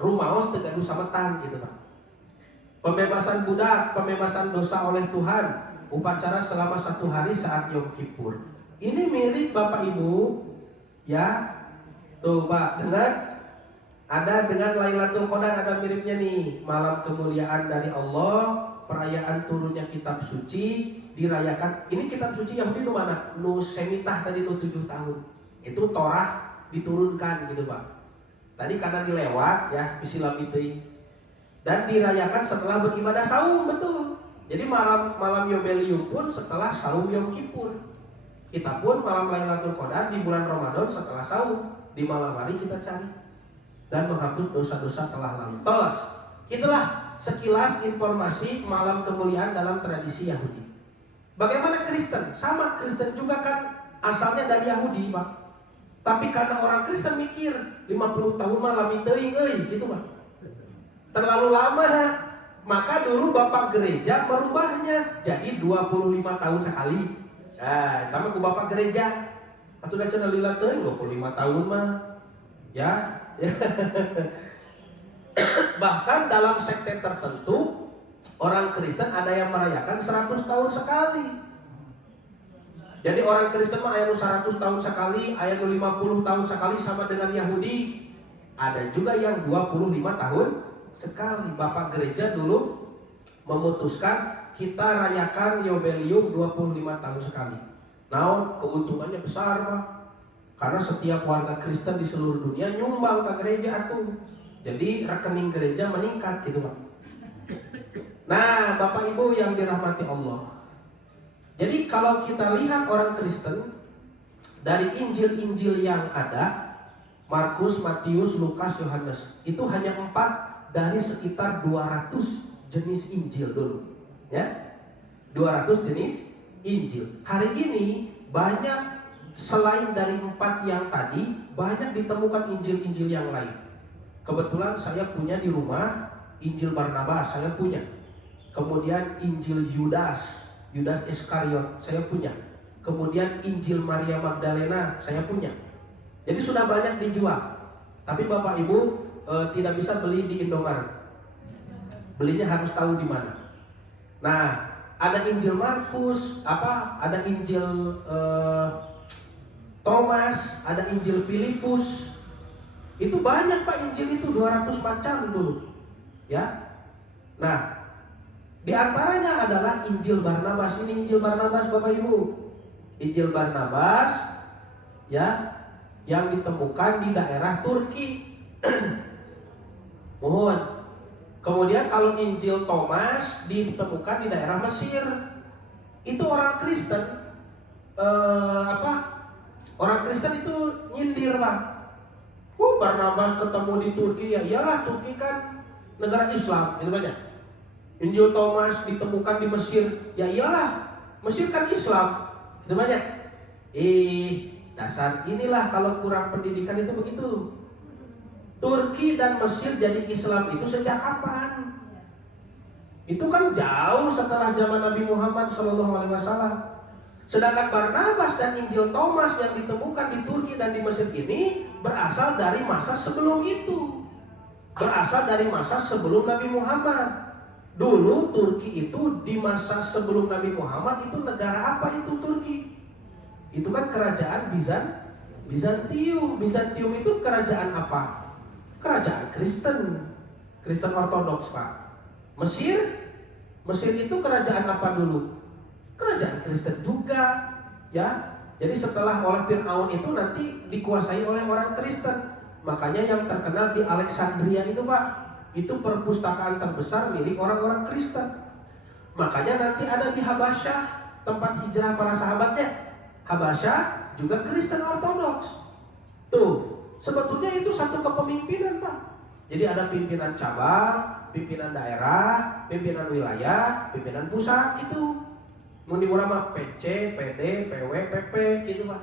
rumaos teu gaduh sametan gitu Pak. Pembebasan budak, pembebasan dosa oleh Tuhan, upacara selama 1 hari saat Yom Kippur. Ini mirip Bapak Ibu ya. Tuh Pak, dengan Lailatul Qadar ada miripnya nih. Malam kemuliaan dari Allah, perayaan turunnya kitab suci dirayakan. Ini kitab suci Yahudi nu mana? Nu semitah tadi nu 7 tahun. Itu Torah diturunkan gitu Pak. Tadi karena dilewat ya, bisilam itu. Dan dirayakan setelah beribadah saum, betul. Jadi malam Yobelium pun setelah saum Yom Kippur. Kita pun malam Lailatul Qadar di bulan Ramadan setelah saum. Di malam hari kita cari dan menghapus dosa-dosa telah lalu. Tos, itulah sekilas informasi malam kemuliaan dalam tradisi Yahudi. Bagaimana Kristen? Sama, Kristen juga kan asalnya dari Yahudi, Pak. Tapi karena orang Kristen mikir 50 tahun mah lami teuing gitu, Pak. Terlalu lama. Maka dulu Bapak gereja merubahnya jadi 25 tahun sekali. Nah, itu mah ku Bapak gereja. Atuh da cenah lila teuing 25 tahun mah. Ya. Bahkan dalam sekte tertentu orang Kristen ada yang merayakan 100 tahun sekali. Jadi orang Kristen mah aya nu 100 tahun sekali, aya nu 50 tahun sekali sama dengan Yahudi. Ada juga yang 25 tahun sekali. Bapak gereja dulu memutuskan kita rayakan Yobelium 25 tahun sekali. Nah, keuntungannya besar, Pak. Karena setiap warga Kristen di seluruh dunia nyumbang ke gereja tuh. Jadi rekening gereja meningkat gitu, Pak. Nah, Bapak Ibu yang dirahmati Allah. Jadi kalau kita lihat orang Kristen dari Injil-Injil yang ada, Markus, Matius, Lukas, Yohanes, itu hanya 4 dari sekitar 200 jenis Injil dulu, ya. 200 jenis Injil. Hari ini banyak selain dari 4 yang tadi, banyak ditemukan Injil-Injil yang lain. Kebetulan saya punya di rumah Injil Barnabas, saya punya. Kemudian Injil Yudas Iskariot, saya punya. Kemudian Injil Maria Magdalena, saya punya. Jadi sudah banyak dijual. Tapi Bapak Ibu tidak bisa beli di Indomaret. Belinya harus tahu di mana. Nah, ada Injil Markus, ada Injil Thomas, ada Injil Filipus. Itu banyak, Pak, Injil itu 200 macam dulu. Ya. Nah, di antaranya adalah Injil Barnabas. Ini Injil Barnabas, Bapak Ibu. Injil Barnabas, ya, yang ditemukan di daerah Turki. Mohon. Kemudian kalau Injil Thomas ditemukan di daerah Mesir. Itu orang Kristen, orang Kristen itu nyindir, Pak. Barnabas ketemu di Turki, ya iyalah, Turki kan negara Islam, itu banyak. Injil Thomas ditemukan di Mesir, ya iyalah, Mesir kan Islam, itu banyak. Dasar inilah kalau kurang pendidikan itu begitu. Turki dan Mesir jadi Islam itu sejak kapan? Itu kan jauh setelah zaman Nabi Muhammad SAW. Sedangkan Barnabas dan Injil Thomas yang ditemukan di Turki dan di Mesir ini berasal dari masa sebelum itu. Berasal dari masa sebelum Nabi Muhammad. Dulu Turki itu di masa sebelum Nabi Muhammad itu negara apa itu Turki? Itu kan kerajaan Bizantium. Bizantium itu kerajaan apa? Kerajaan Kristen. Kristen Ortodoks, Pak. Mesir itu kerajaan apa dulu? Kerajaan Kristen juga, ya. Jadi setelah oleh Fir'aun itu nanti dikuasai oleh orang Kristen. Makanya yang terkenal di Alexandria itu, Pak, itu perpustakaan terbesar milik orang-orang Kristen. Makanya nanti ada di Habasyah, tempat hijrah para sahabatnya. Habasyah juga Kristen Ortodoks. Tuh, sebetulnya itu satu kepemimpinan, Pak. Jadi ada pimpinan cabang, pimpinan daerah, pimpinan wilayah, pimpinan pusat gitu. Mun di urang mah PC, PD, PW, PP gitu, Pak.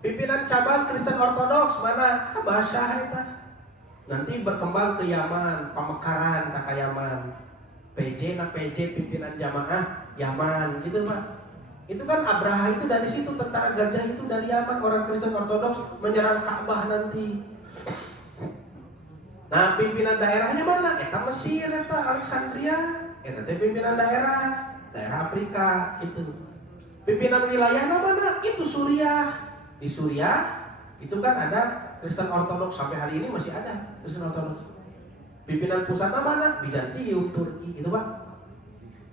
Pimpinan cabang Kristen Ortodoks mana? Habasyah eta. Nanti berkembang ke Yaman, Pamekaran, tak Yaman. PJ pimpinan jamaah Yaman gitu, Pak. Itu kan Abraha itu dari situ, tentara gajah itu dari Yaman, orang Kristen Ortodoks menyerang Ka'bah nanti. Nah, pimpinan daerahnya mana? Eta Mesir, eta Alexandria, eta pimpinan daerah Afrika gitu. Pimpinan wilayahnya mana? Itu Suriah. Di Suriah itu kan ada Kristen Ortodoks, sampai hari ini masih ada Kristen Ortodoks. Pimpinan pusatnya mana? Bizantium, Turki, itu, Pak.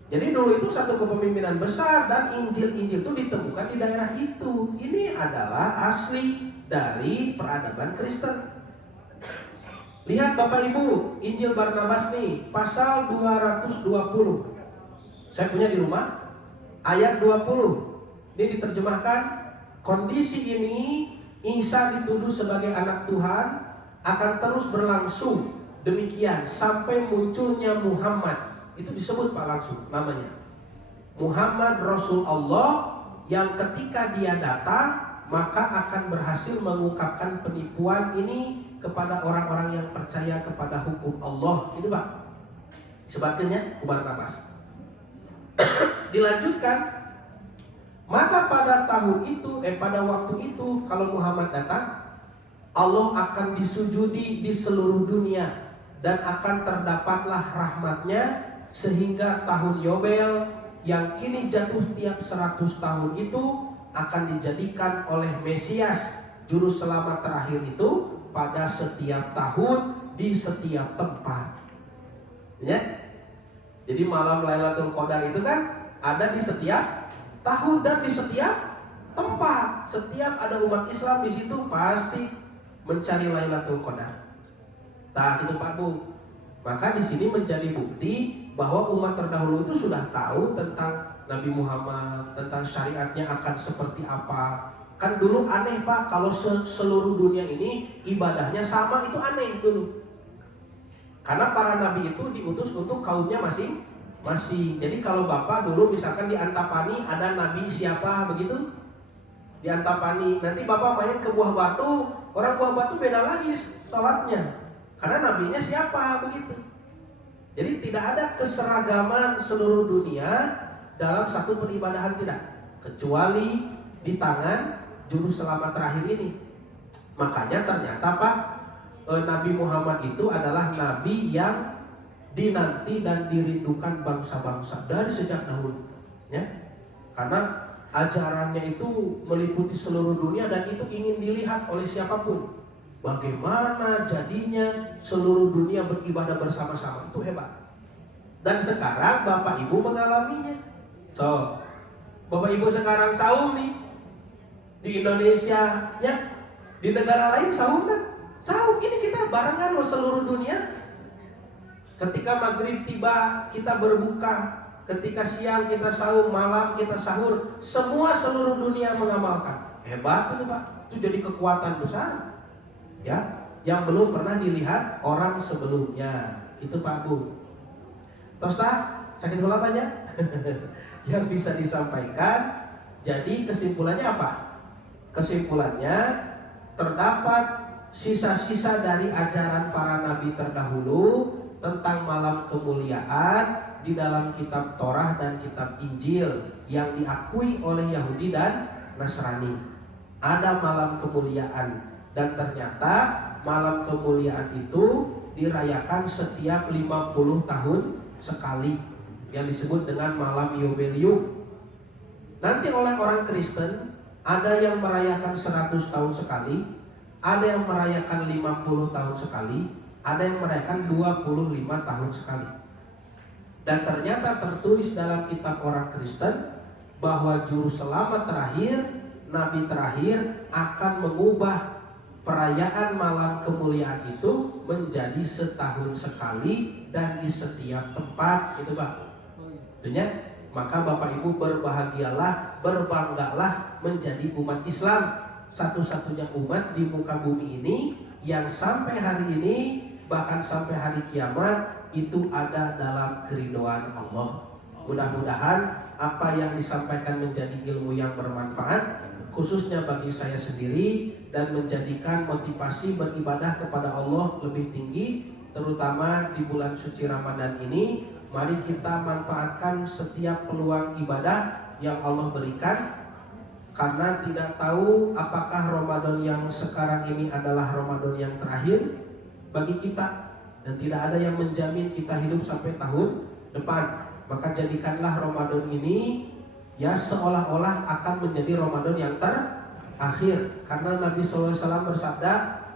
Jadi dulu itu satu kepemimpinan besar dan Injil-Injil itu ditemukan di daerah itu. Ini adalah asli dari peradaban Kristen. Lihat Bapak Ibu, Injil Barnabas nih, pasal 220. Saya punya di rumah, ayat 20. Ini diterjemahkan, kondisi ini Isa dituduh sebagai anak Tuhan akan terus berlangsung demikian sampai munculnya Muhammad. Itu disebut, Pak, langsung namanya. Muhammad Rasul Allah yang ketika dia datang maka akan berhasil mengungkapkan penipuan ini kepada orang-orang yang percaya kepada hukum Allah. Itu Pak. Sebabnya kubar nafas. Dilanjutkan. Maka pada tahun itu, pada waktu itu kalau Muhammad datang, Allah akan disujudi di seluruh dunia dan akan terdapatlah rahmatnya sehingga tahun Yobel yang kini jatuh tiap 100 tahun itu akan dijadikan oleh Mesias juru selamat terakhir itu pada setiap tahun di setiap tempat. Ya. Jadi malam Lailatul Qadar itu kan ada di setiap tahun dan di setiap tempat. Setiap ada umat Islam di situ pasti mencari Lailatul Qadar. Nah, itu Pak Bu. Maka di sini menjadi bukti bahwa umat terdahulu itu sudah tahu tentang Nabi Muhammad, tentang syariatnya akan seperti apa. Kan dulu aneh Pak, kalau seluruh dunia ini ibadahnya sama, itu aneh dulu. Karena para nabi itu diutus untuk kaumnya masing-masing. Jadi kalau Bapak dulu misalkan di Antapani ada nabi siapa begitu, di Antapani nanti Bapak main ke Buah Batu, orang Buah Batu beda lagi sholatnya karena nabinya siapa begitu. Jadi tidak ada keseragaman seluruh dunia dalam satu peribadahan, tidak, kecuali di tangan juru selamat terakhir ini. Makanya ternyata Pak, Nabi Muhammad itu adalah nabi yang dinanti dan dirindukan bangsa-bangsa dari sejak dahulu, ya. Karena ajarannya itu meliputi seluruh dunia dan itu ingin dilihat oleh siapapun. Bagaimana jadinya seluruh dunia beribadah bersama-sama, itu hebat. Dan sekarang Bapak Ibu mengalaminya. So, Bapak Ibu sekarang saum nih di Indonesia, ya, di negara lain saum kan? Saum ini kita barengan loh seluruh dunia. Ketika maghrib tiba kita berbuka, ketika siang kita sahur, malam kita sahur, semua seluruh dunia mengamalkan. Hebat itu Pak, itu jadi kekuatan besar, ya, yang belum pernah dilihat orang sebelumnya. Itu Pak Bu. Tosta, sakit hula banyak yang bisa disampaikan. Jadi kesimpulannya apa? Kesimpulannya terdapat sisa-sisa dari ajaran para nabi terdahulu tentang malam kemuliaan di dalam kitab Torah dan kitab Injil yang diakui oleh Yahudi dan Nasrani. Ada malam kemuliaan dan ternyata malam kemuliaan itu dirayakan setiap 50 tahun sekali yang disebut dengan malam Yobelium. Nanti oleh orang Kristen ada yang merayakan 100 tahun sekali, ada yang merayakan 50 tahun sekali, ada yang merayakan 25 tahun sekali. Dan ternyata tertulis dalam kitab orang Kristen bahwa juru selamat terakhir, nabi terakhir akan mengubah perayaan malam kemuliaan itu menjadi setahun sekali dan di setiap tempat, gitu Pak. Tentunya, maka Bapak Ibu berbahagialah, berbanggalah menjadi umat Islam, satu-satunya umat di muka bumi ini yang sampai hari ini bahkan sampai hari kiamat itu ada dalam keridhaan Allah. Mudah-mudahan apa yang disampaikan menjadi ilmu yang bermanfaat khususnya bagi saya sendiri dan menjadikan motivasi beribadah kepada Allah lebih tinggi, terutama di bulan suci Ramadan ini. Mari kita manfaatkan setiap peluang ibadah yang Allah berikan, karena tidak tahu apakah Ramadan yang sekarang ini adalah Ramadan yang terakhir bagi kita, dan tidak ada yang menjamin kita hidup sampai tahun depan. Maka jadikanlah Ramadan ini ya seolah-olah akan menjadi Ramadan yang terakhir, karena Nabi SAW bersabda,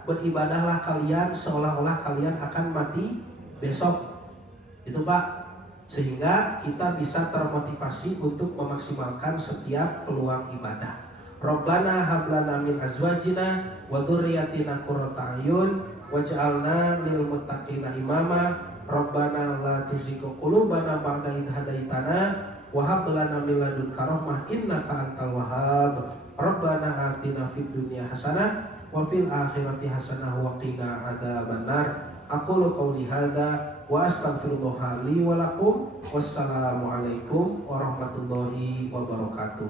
beribadahlah kalian seolah-olah kalian akan mati besok. Itu Pak, sehingga kita bisa termotivasi untuk memaksimalkan setiap peluang ibadah. Rabbana hablana min azwajina wa dzurriyyatina qurrata a'yun waj'alna lil muttaqina imama. Rabbana la tuzigh qulubana ba'da idh hadaitana wa hab lana min ladunka rahmah innaka antal wahhab. Rabbana atina fid dunya hasanah wa fil akhirati hasanah wa qina adzabannar. Aqulu qawli hadza wa astaghfirullah li wa lakum. Wassalamualaikum warahmatullahi wabarakatuh.